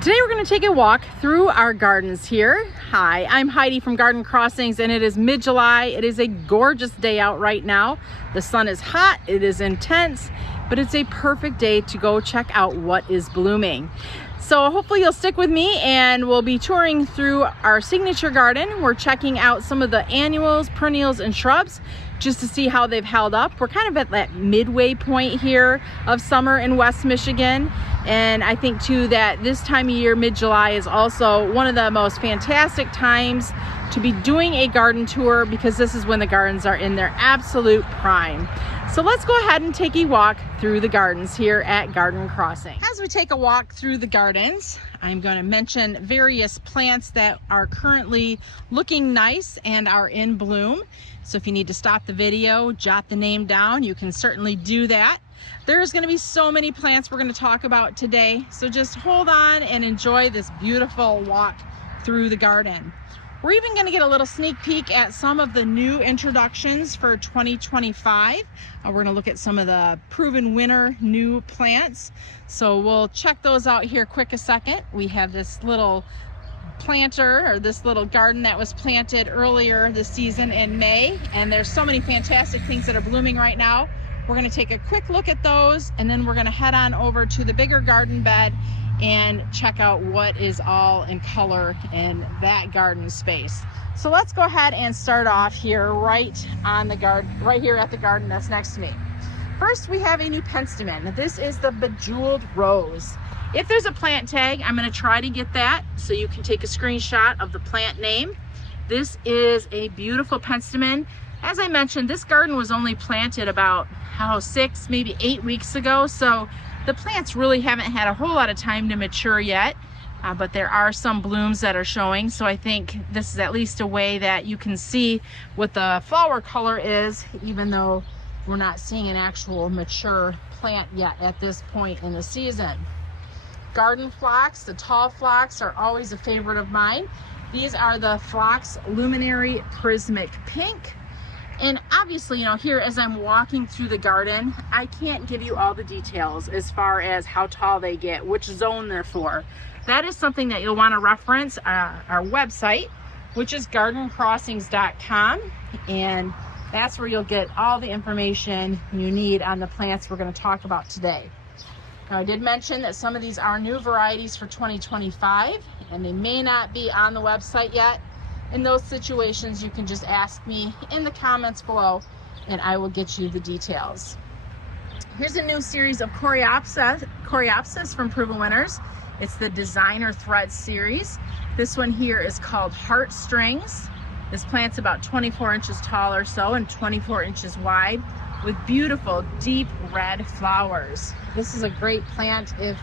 Today we're going to take a walk through our gardens here. Hi, I'm Heidi from Garden Crossings, and it is mid-July. It is a gorgeous day out right now. The sun is hot, it is intense, but it's a perfect day to go check out what is blooming. So hopefully you'll stick with me and we'll be touring through our signature garden. We're checking out some of the annuals, perennials, and shrubs just to see how they've held up. We're kind of at that midway point here of summer in West Michigan. And I think too that this time of year, mid-July, is also one of the most fantastic times to be doing a garden tour, because this is when the gardens are in their absolute prime. So let's go ahead and take a walk through the gardens here at Garden Crossing. As we take a walk through the gardens, I'm going to mention various plants that are currently looking nice and are in bloom. So if you need to stop the video, jot the name down, you can certainly do that. There's going to be so many plants we're going to talk about today, so just hold on and enjoy this beautiful walk through the garden. We're even going to get a little sneak peek at some of the new introductions for 2025. We're going to look at some of the proven winner new plants. So we'll check those out here quick a second. We have this little planter, or this little garden that was planted earlier this season in May, and there's so many fantastic things that are blooming right now. We're going to take a quick look at those, and then we're going to head on over to the bigger garden bed and check out what is all in color in that garden space. So let's go ahead and start off here right on the garden, right here at the garden that's next to me. First, we have a new penstemon. This is the Bejeweled Rose. If there's a plant tag, I'm going to try to get that so you can take a screenshot of the plant name. This is a beautiful penstemon. As I mentioned, this garden was only planted about 6, maybe 8 weeks ago, so the plants really haven't had a whole lot of time to mature yet, but there are some blooms that are showing. So I think this is at least a way that you can see what the flower color is, even though we're not seeing an actual mature plant yet at this point in the season. Garden phlox, the tall phlox, are always a favorite of mine. These are the Phlox Luminary Prismic Pink. And obviously, here as I'm walking through the garden, I can't give you all the details as far as how tall they get, which zone they're for. That is something that you'll want to reference our website, which is gardencrossings.com, and that's where you'll get all the information you need on the plants we're going to talk about today. Now, I did mention that some of these are new varieties for 2025, and they may not be on the website yet. In those situations, you can just ask me in the comments below and I will get you the details. Here's a new series of Coreopsis from Proven Winners. It's the Designer Thread series. This one here is called Heartstrings. This plant's about 24 inches tall or so and 24 inches wide with beautiful deep red flowers. This is a great plant if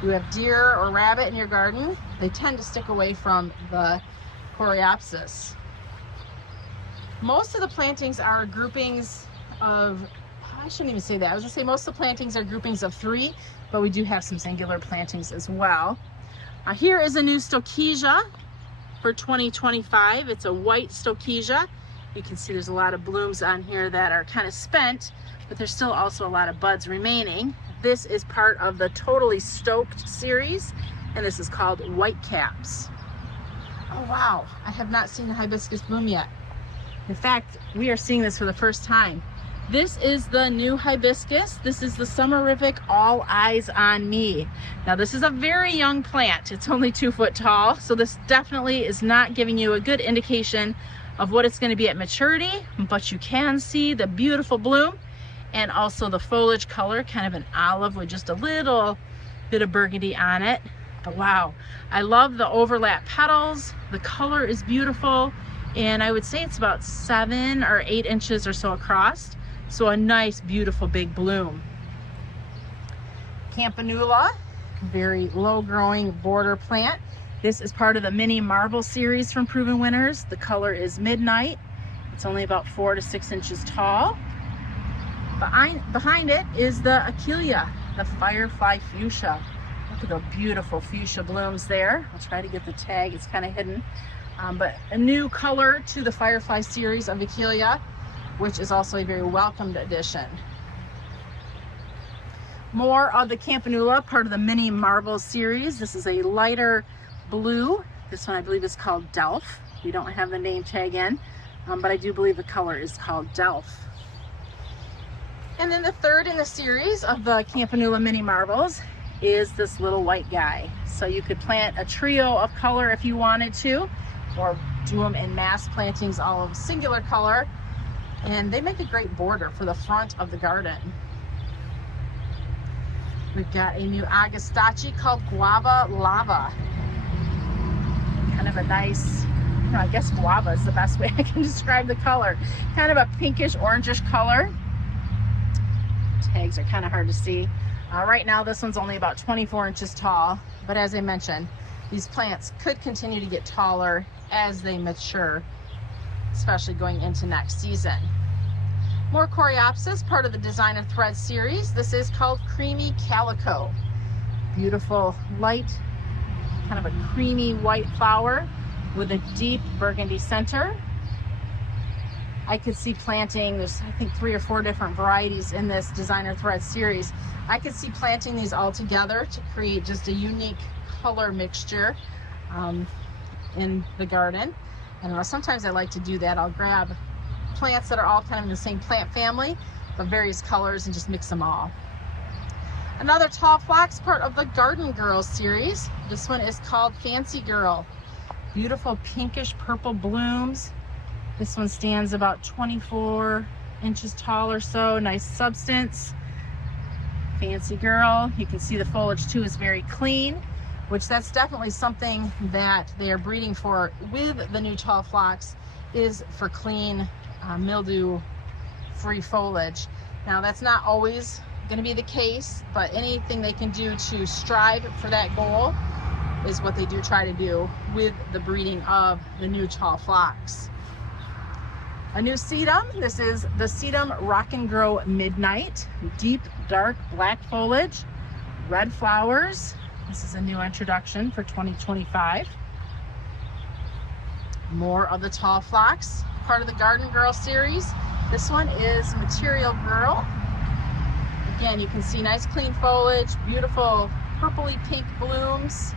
you have deer or rabbit in your garden. They tend to stick away from the Coreopsis. Most of the plantings are groupings of, I shouldn't even say that. I was going to say most of the plantings are groupings of 3, but we do have some singular plantings as well. Here is a new Stokesia for 2025. It's a white Stokesia. You can see there's a lot of blooms on here that are kind of spent, but there's still also a lot of buds remaining. This is part of the Totally Stoked series, and this is called Whitecaps. Oh wow, I have not seen a hibiscus bloom yet. In fact, we are seeing this for the first time. This is the new hibiscus. This is the Summerific All Eyes on Me. Now this is a very young plant. It's only 2 foot tall, so this definitely is not giving you a good indication of what it's going to be at maturity, but you can see the beautiful bloom and also the foliage color, kind of an olive with just a little bit of burgundy on it. But wow, I love the overlap petals. The color is beautiful, and I would say it's about 7 or 8 inches or so across. So a nice, beautiful big bloom. Campanula, very low growing border plant. This is part of the Mini Marble series from Proven Winners. The color is Midnight. It's only about 4 to 6 inches tall. Behind it is the Achillea, the Firefly Fuchsia. Look at the beautiful fuchsia blooms there. I'll try to get the tag, it's kind of hidden. But a new color to the Firefly series of Achillea, which is also a very welcomed addition. More of the Campanula, part of the Mini Marbles series. This is a lighter blue. This one I believe is called Delph. We don't have the name tag in, but I do believe the color is called Delph. And then the third in the series of the Campanula Mini Marbles is this little white guy. So you could plant a trio of color if you wanted to, or do them in mass plantings all of singular color. And they make a great border for the front of the garden. We've got a new Agastache called Guava Lava. Kind of a nice, I guess guava is the best way I can describe the color. Kind of a pinkish orangish color. Tags are kind of hard to see. Right now this one's only about 24 inches tall, but as I mentioned, these plants could continue to get taller as they mature, especially going into next season. More Coreopsis, part of the Designer Thread series. This is called Creamy Calico. Beautiful light, kind of a creamy white flower with a deep burgundy center. I could see planting, there's I think 3 or 4 different varieties in this Designer Thread series. I could see planting these all together to create just a unique color mixture in the garden. And sometimes I like to do that. I'll grab plants that are all kind of in the same plant family, but various colors, and just mix them all. Another tall phlox, part of the Garden Girls series. This one is called Fancy Girl. Beautiful pinkish purple blooms. This one stands about 24 inches tall or so. Nice substance. Fancy Girl. You can see the foliage too is very clean, which that's definitely something that they are breeding for with the new tall phlox, is for clean mildew free foliage. Now that's not always going to be the case, but anything they can do to strive for that goal is what they do try to do with the breeding of the new tall phlox. A new sedum, this is the Sedum Rock and Grow Midnight. Deep, dark, black foliage, red flowers. This is a new introduction for 2025. More of the tall phlox, part of the Garden Girl series. This one is Material Girl. Again, you can see nice clean foliage, beautiful purpley pink blooms.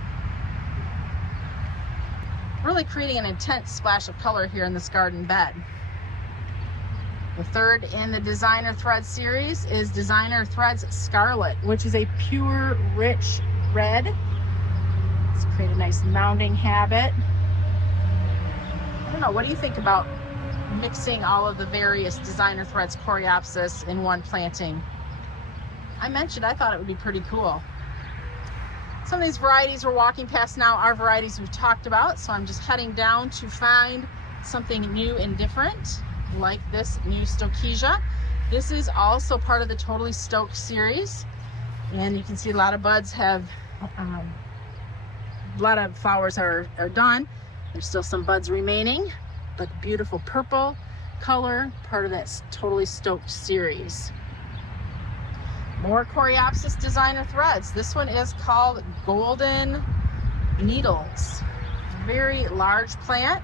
Really creating an intense splash of color here in this garden bed. The third in the Designer Thread series is Designer Threads Scarlet, which is a pure, rich red. Let's create a nice mounding habit. I don't know, what do you think about mixing all of the various Designer Threads Coreopsis in one planting? I mentioned I thought it would be pretty cool. Some of these varieties we're walking past now are varieties we've talked about, so I'm just heading down to find something new and different, like this new Stokesia. This is also part of the Totally Stoked series, and you can see a lot of buds have, a lot of flowers are done. There's still some buds remaining, but beautiful purple color, part of that Totally Stoked series. More Coreopsis Designer Threads. This one is called Golden Needles. Very large plant.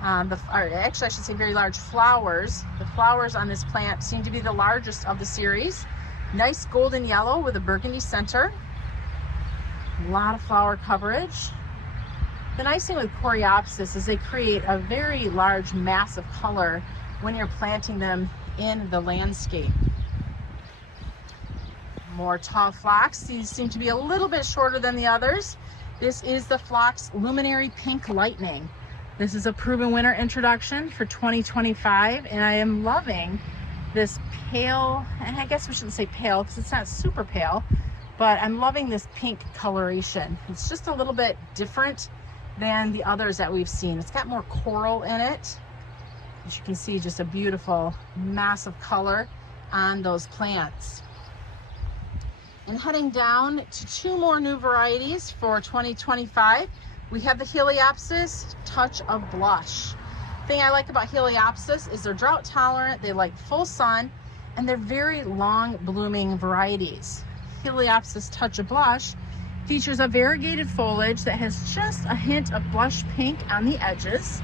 Actually, I should say very large flowers. The flowers on this plant seem to be the largest of the series. Nice golden yellow with a burgundy center. A lot of flower coverage. The nice thing with Coreopsis is they create a very large mass of color when you're planting them in the landscape. More tall phlox. These seem to be a little bit shorter than the others. This is the Phlox Luminary Pink Lightning. This is a proven winner introduction for 2025, and I am loving this pale, and I guess we shouldn't say pale because it's not super pale, but I'm loving this pink coloration. It's just a little bit different than the others that we've seen. It's got more coral in it. As you can see, just a beautiful mass of color on those plants. And heading down to 2 more new varieties for 2025. We have the Heliopsis Touch of Blush. The thing I like about Heliopsis is they're drought tolerant, they like full sun, and they're very long blooming varieties. Heliopsis Touch of Blush features a variegated foliage that has just a hint of blush pink on the edges,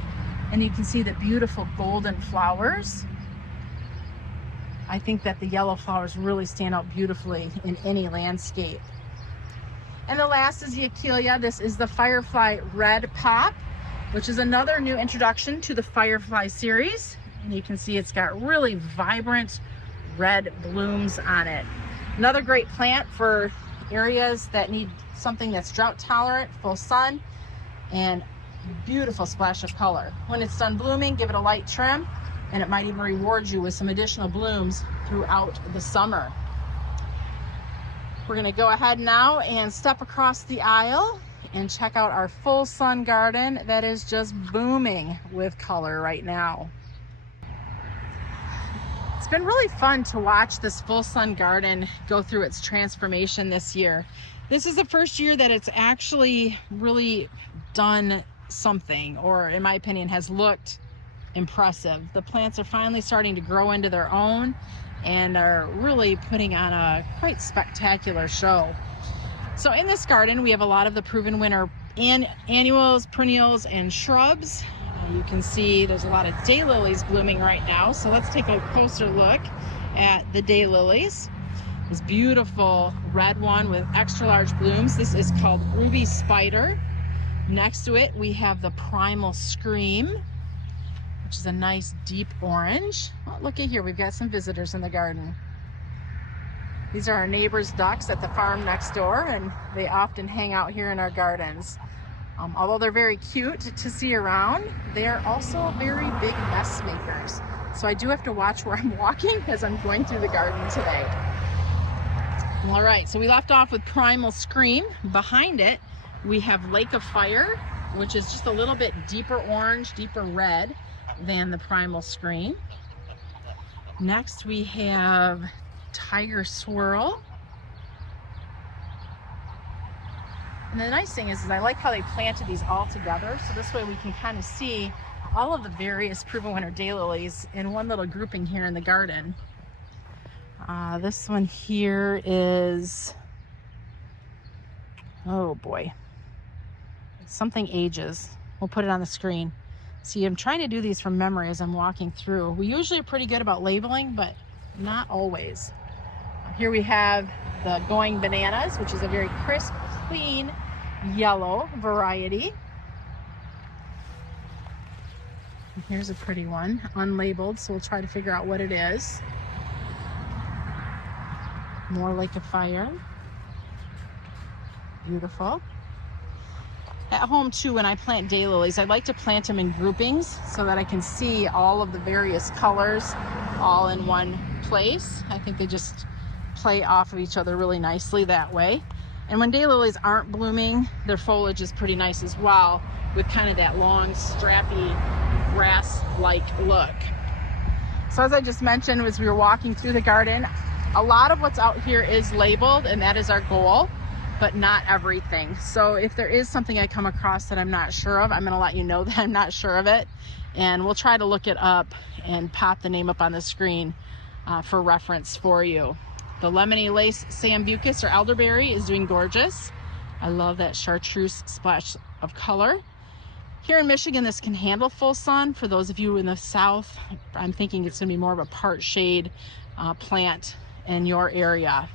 and you can see the beautiful golden flowers. I think that the yellow flowers really stand out beautifully in any landscape. And the last is the Achillea. This is the Firefly Red Pop, which is another new introduction to the Firefly series. And you can see it's got really vibrant red blooms on it. Another great plant for areas that need something that's drought tolerant, full sun, and beautiful splash of color. When it's done blooming, give it a light trim, and it might even reward you with some additional blooms throughout the summer. We're gonna go ahead now and step across the aisle and check out our full sun garden that is just booming with color right now. It's been really fun to watch this full sun garden go through its transformation this year. This is the first year that it's actually really done something, or in my opinion has looked impressive. The plants are finally starting to grow into their own and are really putting on a quite spectacular show. So in this garden we have a lot of the proven winter annuals, perennials, and shrubs. You can see there's a lot of daylilies blooming right now, so let's take a closer look at the daylilies. This beautiful red one with extra large blooms, this is called Ruby Spider. Next to it we have the Primal Scream, which is a nice deep orange. Oh, looky here, we've got some visitors in the garden. These are our neighbors' ducks at the farm next door, and they often hang out here in our gardens. Although they're very cute to see around, they are also very big mess makers. So I do have to watch where I'm walking as I'm going through the garden today. All right, so we left off with Primal Scream. Behind it, we have Lake of Fire, which is just a little bit deeper orange, deeper red than the Primal Scream. Next, we have Tiger Swirl. And the nice thing is I like how they planted these all together, so this way we can kind of see all of the various proven winter daylilies in one little grouping here in the garden. This one here is, oh boy, something ages. We'll put it on the screen. See, I'm trying to do these from memory as I'm walking through. We usually are pretty good about labeling, but not always. Here we have the Going Bananas, which is a very crisp, clean yellow variety. And here's a pretty one, unlabeled, so we'll try to figure out what it is. More Lake of Fire. Beautiful. At home too, when I plant daylilies, I like to plant them in groupings so that I can see all of the various colors all in one place. I think they just play off of each other really nicely that way. And when daylilies aren't blooming, their foliage is pretty nice as well, with kind of that long, strappy, grass-like look. So as I just mentioned, as we were walking through the garden, a lot of what's out here is labeled, and that is our goal, but not everything. So if there is something I come across that I'm not sure of, I'm gonna let you know that I'm not sure of it, and we'll try to look it up and pop the name up on the screen for reference for you. The Lemony Lace Sambucus or Elderberry is doing gorgeous. I love that chartreuse splash of color. Here in Michigan, this can handle full sun. For those of you in the south, I'm thinking it's gonna be more of a part shade plant in your area.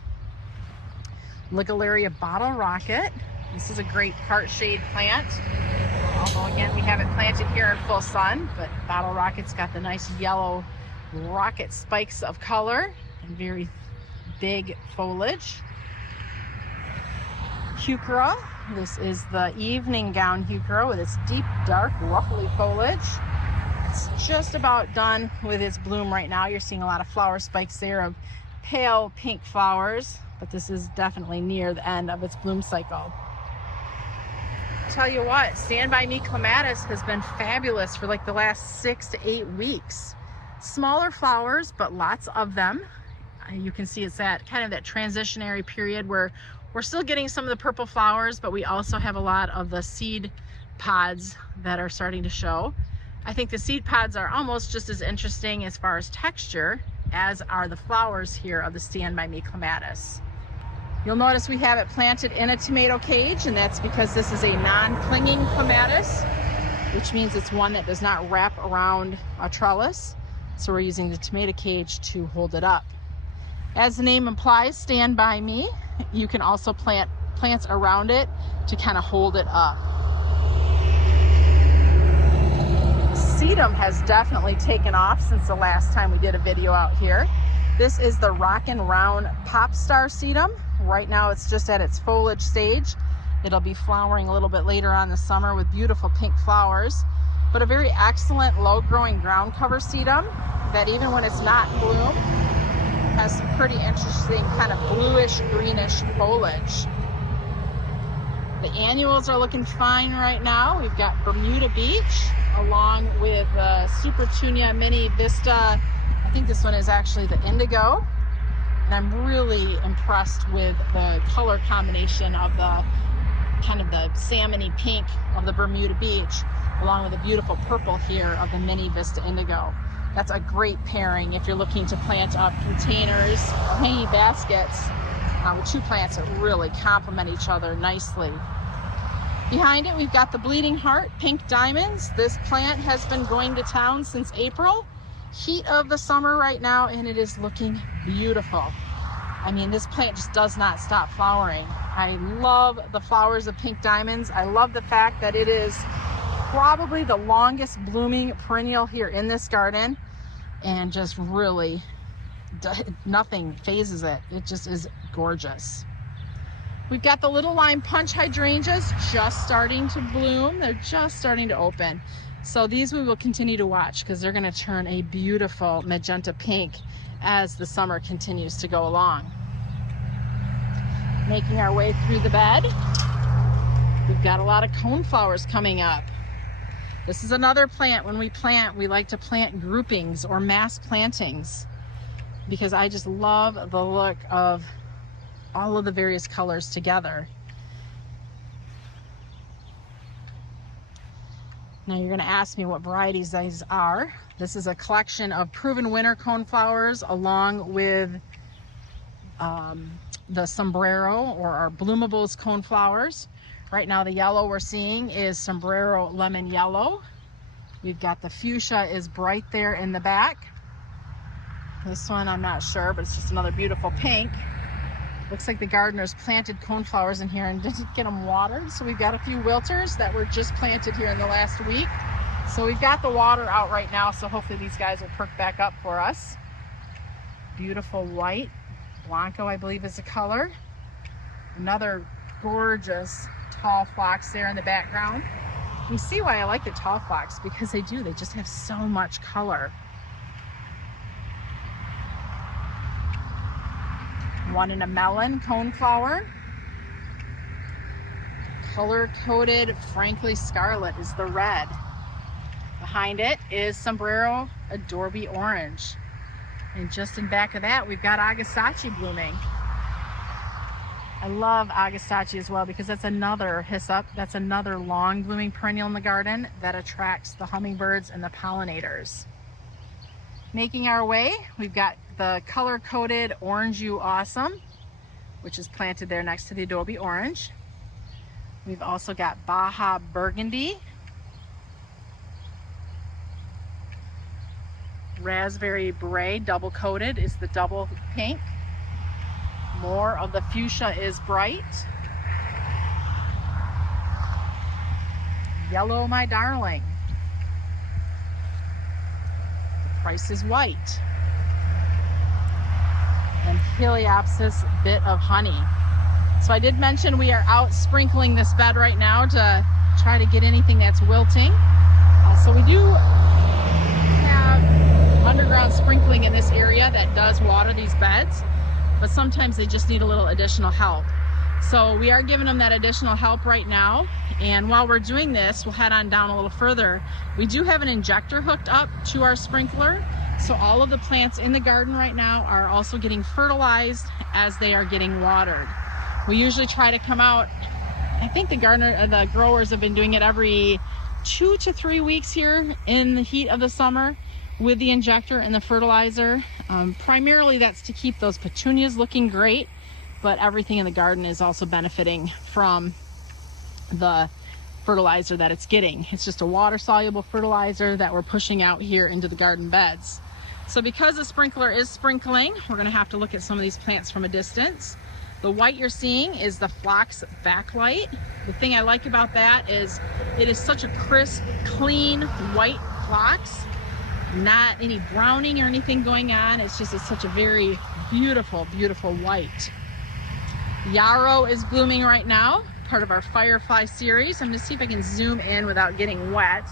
Ligularia Bottle Rocket. This is a great part shade plant. Although again, we have it planted here in full sun, but Bottle Rocket's got the nice yellow rocket spikes of color and very big foliage. Heuchera. This is the evening gown heuchera with its deep, dark, ruffly foliage. It's just about done with its bloom right now. You're seeing a lot of flower spikes there of pale pink flowers, but this is definitely near the end of its bloom cycle. Tell you what, Stand By Me Clematis has been fabulous for like the last 6 to 8 weeks. Smaller flowers, but lots of them. You can see it's that kind of that transitionary period where we're still getting some of the purple flowers, but we also have a lot of the seed pods that are starting to show. I think the seed pods are almost just as interesting as far as texture as are the flowers here of the Stand By Me Clematis. You'll notice we have it planted in a tomato cage, and that's because this is a non-clinging clematis, which means it's one that does not wrap around a trellis. So we're using the tomato cage to hold it up. As the name implies, stand by me. You can also plant plants around it to kind of hold it up. Sedum has definitely taken off since the last time we did a video out here. This is the Rockin' Round Pop Star Sedum. Right now it's just at its foliage stage. It'll be flowering a little bit later on this summer with beautiful pink flowers, but a very excellent low growing ground cover sedum that even when it's not in bloom has some pretty interesting kind of bluish greenish foliage. The annuals are looking fine right now. We've got Bermuda Beach along with Supertunia Mini Vista. I think this one is actually the indigo, and I'm really impressed with the color combination of the kind of the salmony pink of the Bermuda Beach along with the beautiful purple here of the Mini Vista Indigo. That's a great pairing if you're looking to plant up containers or hanging baskets with two plants that really complement each other nicely. Behind it, we've got the Bleeding Heart Pink Diamonds. This plant has been going to town since April. Heat of the summer right now, and it is looking beautiful. I mean, this plant just does not stop flowering. I love the flowers of Pink Diamonds. I love the fact that it is probably the longest blooming perennial here in this garden, and just really nothing phases it. It just is gorgeous. We've got the Little Lime Punch Hydrangeas just starting to bloom. They're just starting to open. So these we will continue to watch because they're going to turn a beautiful magenta pink as the summer continues to go along. Making our way through the bed, we've got a lot of coneflowers coming up. This is another plant. When we plant, we like to plant groupings or mass plantings because I just love the look of all of the various colors together. Now you're going to ask me what varieties these are. This is a collection of proven winter coneflowers along with the sombrero or our bloomables coneflowers. Right now the yellow we're seeing is sombrero lemon yellow. We've got the fuchsia is bright there in the back. This one I'm not sure, but it's just another beautiful pink. Looks like the gardeners planted coneflowers in here and didn't get them watered. So we've got a few wilters that were just planted here in the last week. So we've got the water out right now, so hopefully these guys will perk back up for us. Beautiful white. Blanco, I believe, is the color. Another gorgeous tall phlox there in the background. You see why I like the tall phlox, because they just have so much color. One in a melon coneflower. Color-coded Frankly Scarlet is the red. Behind it is Sombrero Adobe Orange. And just in back of that, we've got Agastache blooming. I love Agastache as well because that's another hyssop. That's another long blooming perennial in the garden that attracts the hummingbirds and the pollinators. Making our way, we've got the color-coded Orange You Awesome, which is planted there next to the Adobe Orange. We've also got Baja Burgundy, Raspberry Beret double-coated is the double pink. More of the fuchsia is bright. Yellow My Darling. The price is white. And Heliopsis Bit of Honey. So I did mention we are out sprinkling this bed right now to try to get anything that's wilting. So we do have underground sprinkling in this area that does water these beds, but sometimes they just need a little additional help. So we are giving them that additional help right now. And while we're doing this, we'll head on down a little further. We do have an injector hooked up to our sprinkler. So all of the plants in the garden right now are also getting fertilized as they are getting watered. We usually try to come out, I think the growers have been doing it every 2 to 3 weeks here in the heat of the summer with the injector and the fertilizer. Primarily that's to keep those petunias looking great, but everything in the garden is also benefiting from the fertilizer that it's getting. It's just a water-soluble fertilizer that we're pushing out here into the garden beds. So because the sprinkler is sprinkling, we're gonna have to look at some of these plants from a distance. The white you're seeing is the phlox backlight. The thing I like about that is it is such a crisp, clean, white phlox. Not any browning or anything going on. It's such a very beautiful, beautiful white. Yarrow is blooming right now, part of our Firefly series. I'm gonna see if I can zoom in without getting wet.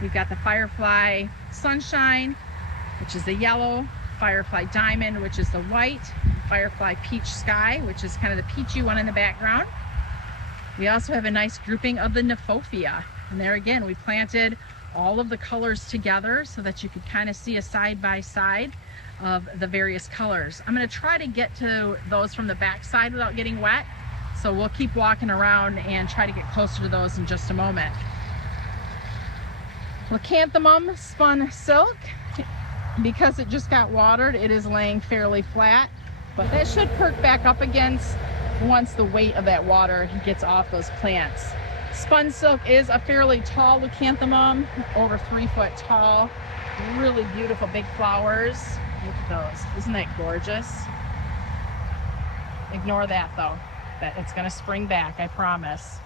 We've got the Firefly Sunshine, which is the yellow, Firefly Diamond, which is the white, Firefly Peach Sky, which is kind of the peachy one in the background. We also have a nice grouping of the Kniphofia. And there again, we planted all of the colors together so that you could kind of see a side by side of the various colors. I'm going to try to get to those from the back side without getting wet, so we'll keep walking around and try to get closer to those in just a moment. Leucanthemum spun silk, because it just got watered, it is laying fairly flat, but that should perk back up again once the weight of that water gets off those plants. Spun silk is a fairly tall leucanthemum, over 3 foot tall. Really beautiful big flowers. Look at those. Isn't that gorgeous? Ignore that though. It's gonna spring back, I promise.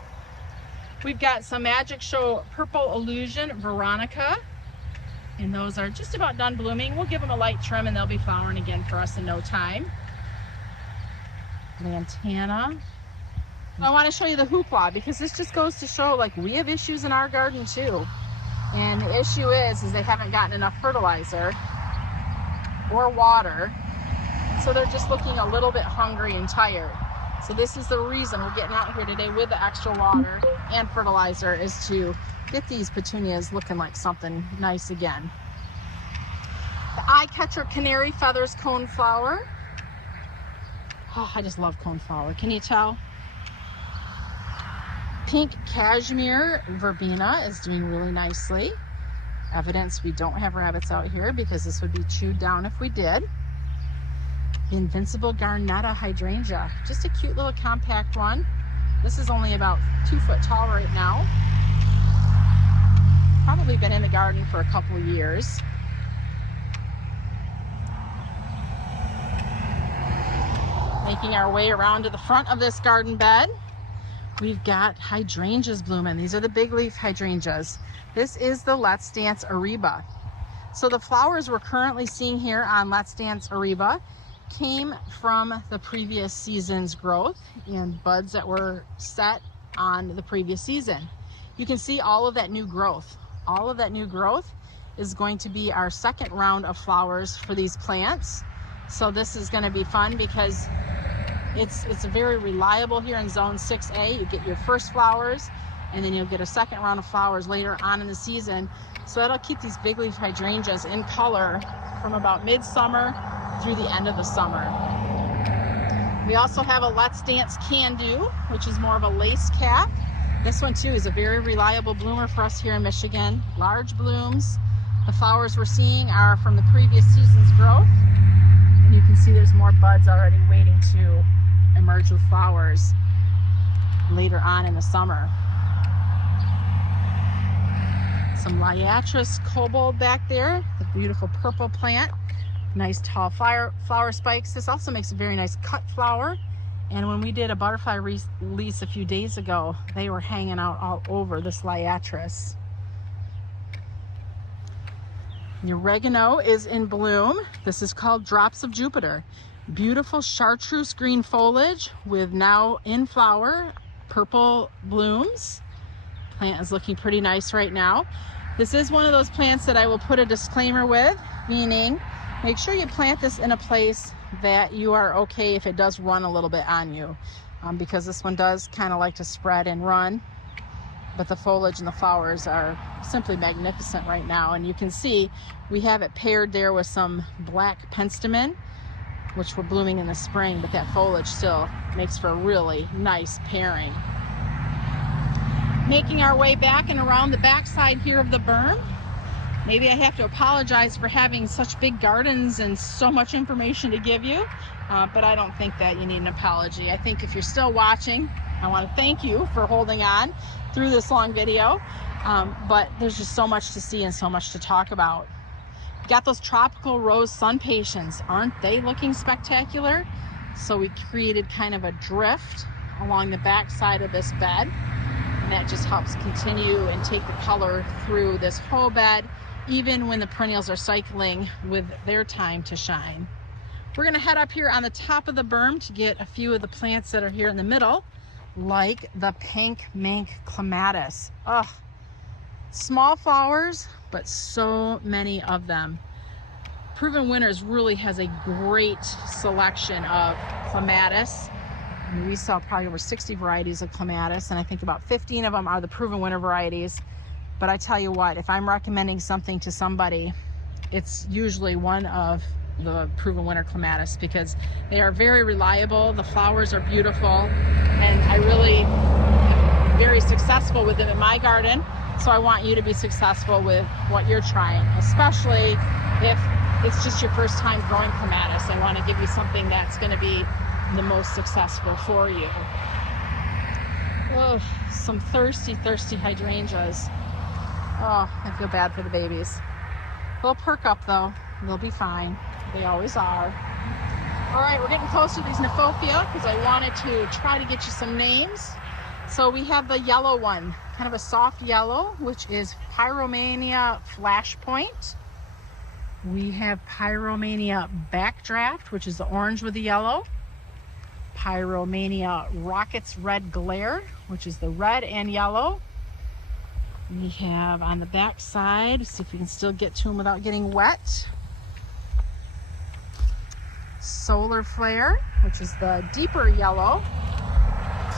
We've got some Magic Show Purple Illusion Veronica, and those are just about done blooming. We'll give them a light trim and they'll be flowering again for us in no time. Lantana. I want to show you the hoopla, because this just goes to show, like, we have issues in our garden too. And the issue is they haven't gotten enough fertilizer or water. So they're just looking a little bit hungry and tired. So this is the reason we're getting out here today with the extra water and fertilizer, is to get these petunias looking like something nice again. The eye catcher Canary Feathers coneflower. Oh, I just love coneflower. Can you tell? Pink Cashmere Verbena is doing really nicely. Evidence we don't have rabbits out here, because this would be chewed down if we did. Invincible Garnetta Hydrangea, just a cute little compact one. This is only about 2 foot tall right now. Probably been in the garden for a couple of years. Making our way around to the front of this garden bed, we've got hydrangeas blooming. These are the big leaf hydrangeas. This is the Let's Dance Ariba. So the flowers we're currently seeing here on Let's Dance Ariba came from the previous season's growth and buds that were set on the previous season. You can see all of that new growth. All of that new growth is going to be our second round of flowers for these plants. So this is going to be fun, because it's very reliable here in zone 6A. You get your first flowers, and then you'll get a second round of flowers later on in the season. So that'll keep these big leaf hydrangeas in color from about midsummer through the end of the summer. We also have a Let's Dance Can Do, which is more of a lace cap. This one too is a very reliable bloomer for us here in Michigan. Large blooms. The flowers we're seeing are from the previous season's growth. And you can see there's more buds already waiting to emerge with flowers later on in the summer. Some Liatris Kobold back there, the beautiful purple plant. Nice tall flower spikes. This also makes a very nice cut flower. And when we did a butterfly release a few days ago, they were hanging out all over this Liatris. The oregano is in bloom. This is called Drops of Jupiter. Beautiful chartreuse green foliage with now in flower purple blooms. Plant is looking pretty nice right now. This is one of those plants that I will put a disclaimer with, meaning make sure you plant this in a place that you are okay if it does run a little bit on you, because this one does kind of like to spread and run. But the foliage and the flowers are simply magnificent right now. And you can see we have it paired there with some black penstemon, which were blooming in the spring, but that foliage still makes for a really nice pairing. Making our way back and around the backside here of the berm. Maybe I have to apologize for having such big gardens and so much information to give you, but I don't think that you need an apology. I think if you're still watching, I want to thank you for holding on through this long video, but there's just so much to see and so much to talk about. Got those tropical rose sun patients. Aren't they looking spectacular? So we created kind of a drift along the back side of this bed, and that just helps continue and take the color through this whole bed, even when the perennials are cycling with their time to shine. We're gonna head up here on the top of the berm to get a few of the plants that are here in the middle, like the pink mink clematis. Ugh, small flowers, but so many of them. Proven Winners really has a great selection of clematis. I mean, we sell probably over 60 varieties of clematis, and I think about 15 of them are the Proven Winner varieties. But I tell you what, if I'm recommending something to somebody, it's usually one of the Proven Winner clematis, because they are very reliable, the flowers are beautiful, and I really am very successful with them in my garden. So I want you to be successful with what you're trying, especially if it's just your first time growing clematis. I want to give you something that's going to be the most successful for you. Oh, some thirsty hydrangeas. Oh, I feel bad for the babies. They'll perk up though. They'll be fine. They always are. All right, we're getting close to these Nephofia because I wanted to try to get you some names. So we have the yellow one, kind of a soft yellow, which is Pyromania Flashpoint. We have Pyromania Backdraft, which is the orange with the yellow. Pyromania Rockets Red Glare, which is the red and yellow. We have on the back side, see if we can still get to them without getting wet, Solar Flare, which is the deeper yellow.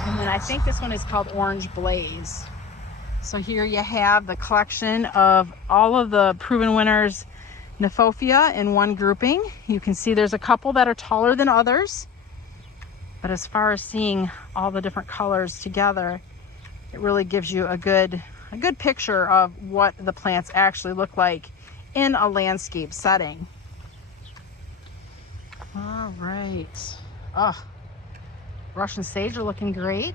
And then I think this one is called Orange Blaze. So here you have the collection of all of the Proven Winners Nephofia in one grouping. You can see there's a couple that are taller than others, but as far as seeing all the different colors together, it really gives you a good picture of what the plants actually look like in a landscape setting. All right. Oh, Russian sage are looking great.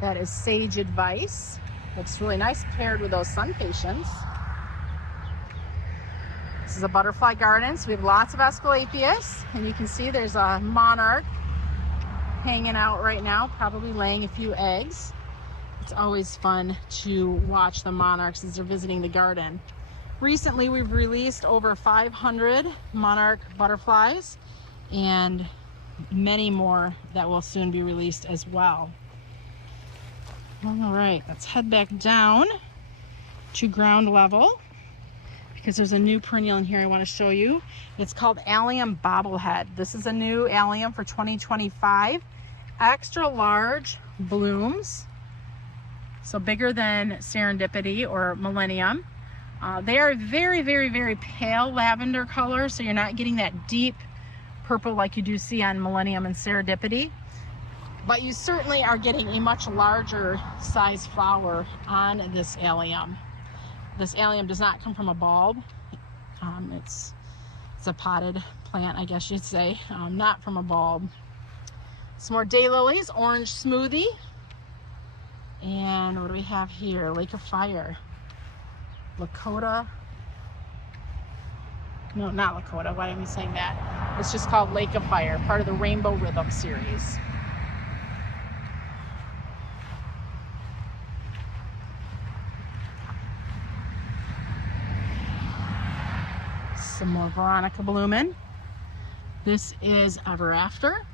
That is Sage Advice. Looks really nice paired with those sun patients. This is a butterfly garden, so we have lots of Asclepias, and you can see there's a monarch hanging out right now, probably laying a few eggs. It's always fun to watch the monarchs as they're visiting the garden. Recently, we've released over 500 monarch butterflies and many more that will soon be released as well. All right, let's head back down to ground level because there's a new perennial in here I want to show you. It's called Allium Bobblehead. This is a new allium for 2025. Extra large blooms, so bigger than Serendipity or Millennium. They are very pale lavender color, so you're not getting that deep purple like you do see on Millennium and Serendipity. But you certainly are getting a much larger size flower on this allium. This allium does not come from a bulb. It's a potted plant, I guess you'd say, not from a bulb. Some more daylilies, Orange Smoothie. And what do we have here? Lake of Fire. Lakota. No, not Lakota. Why am I saying that? It's just called Lake of Fire, part of the Rainbow Rhythm series. Some more Veronica blooming. This is Ever After.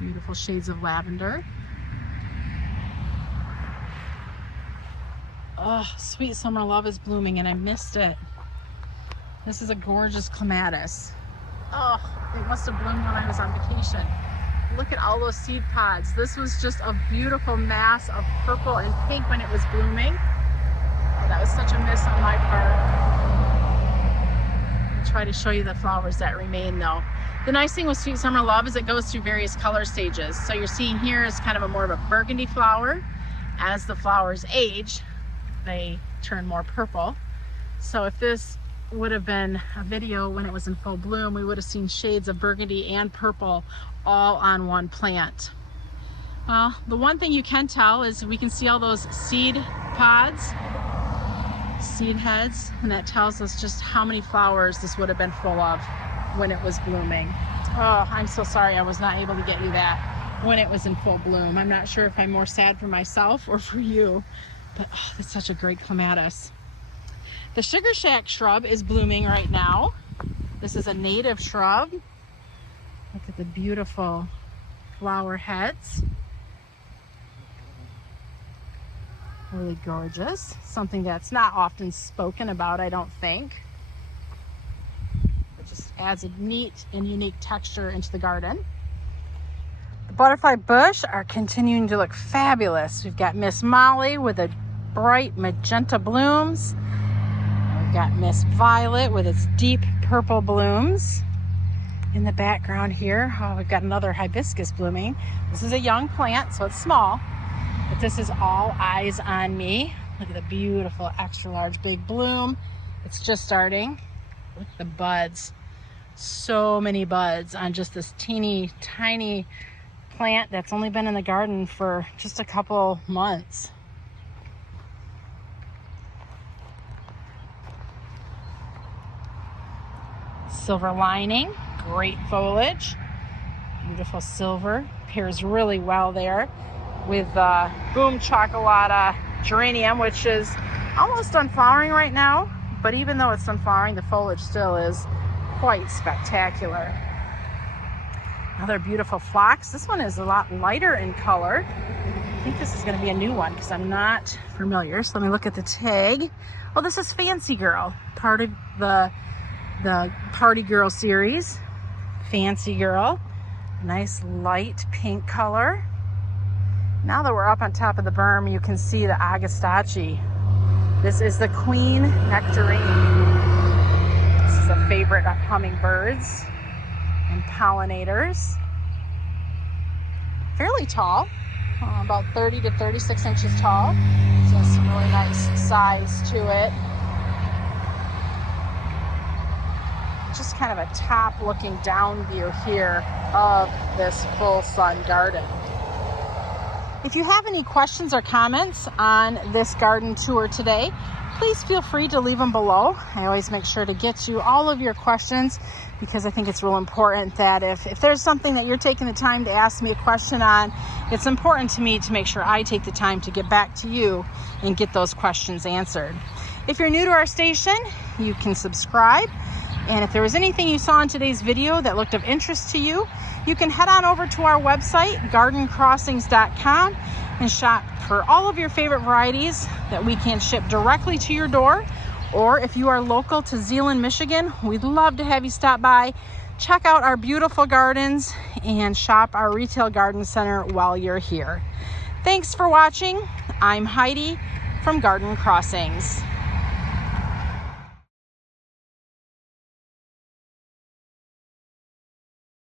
Beautiful shades of lavender. Oh, Sweet Summer Love is blooming and I missed it. This is a gorgeous clematis. Oh, it must have bloomed when I was on vacation. Look at all those seed pods. This was just a beautiful mass of purple and pink when it was blooming. Oh, that was such a miss on my part. I'll try to show you the flowers that remain though. The nice thing with Sweet Summer Love is it goes through various color stages. So you're seeing here is kind of a more of a burgundy flower. As the flowers age, they turn more purple. So if this would have been a video when it was in full bloom, we would have seen shades of burgundy and purple all on one plant. Well, the one thing you can tell is we can see all those seed pods seed heads, and that tells us just how many flowers this would have been full of when it was blooming. Oh, I'm so sorry I was not able to get you that when it was in full bloom. I'm not sure if I'm more sad for myself or for you, but oh, that's such a great clematis. The sugar shack shrub is blooming right now. This is a native shrub. Look at the beautiful flower heads. Really gorgeous. Something that's not often spoken about, I don't think. It just adds a neat and unique texture into the garden. The butterfly bush are continuing to look fabulous. We've got Miss Molly with a bright magenta blooms. We've got Miss Violet with its deep purple blooms. In the background here, oh, we've got another hibiscus blooming. This is a young plant, so it's small, but this is all eyes on me. Look at the beautiful extra large big bloom. It's just starting. Look at the buds. So many buds on just this teeny tiny plant that's only been in the garden for just a couple months. Silver lining, great foliage, beautiful silver, pairs really well there with Boom Chocolata geranium, which is almost unflowering right now, but even though it's unflowering, the foliage still is quite spectacular. Another beautiful phlox. This one is a lot lighter in color. I think this is going to be a new one because I'm not familiar. So let me look at the tag. Oh, this is Fancy Girl, part of the Party Girl series. Fancy Girl, nice light pink color. Now that we're up on top of the berm, you can see the Agastache. This is the Queen Nectarine. This is a favorite of hummingbirds and pollinators. Fairly tall, about 30 to 36 inches tall. So has some really nice size to it. Just kind of a top looking down view here of this full sun garden. If you have any questions or comments on this garden tour today, please feel free to leave them below. I always make sure to get to all of your questions because I think it's real important that if there's something that you're taking the time to ask me a question on, it's important to me to make sure I take the time to get back to you and get those questions answered. If you're new to our station, you can subscribe. And if there was anything you saw in today's video that looked of interest to you, you can head on over to our website, gardencrossings.com, and shop for all of your favorite varieties that we can ship directly to your door. Or if you are local to Zeeland, Michigan, we'd love to have you stop by, check out our beautiful gardens, and shop our retail garden center while you're here. Thanks for watching. I'm Heidi from Garden Crossings.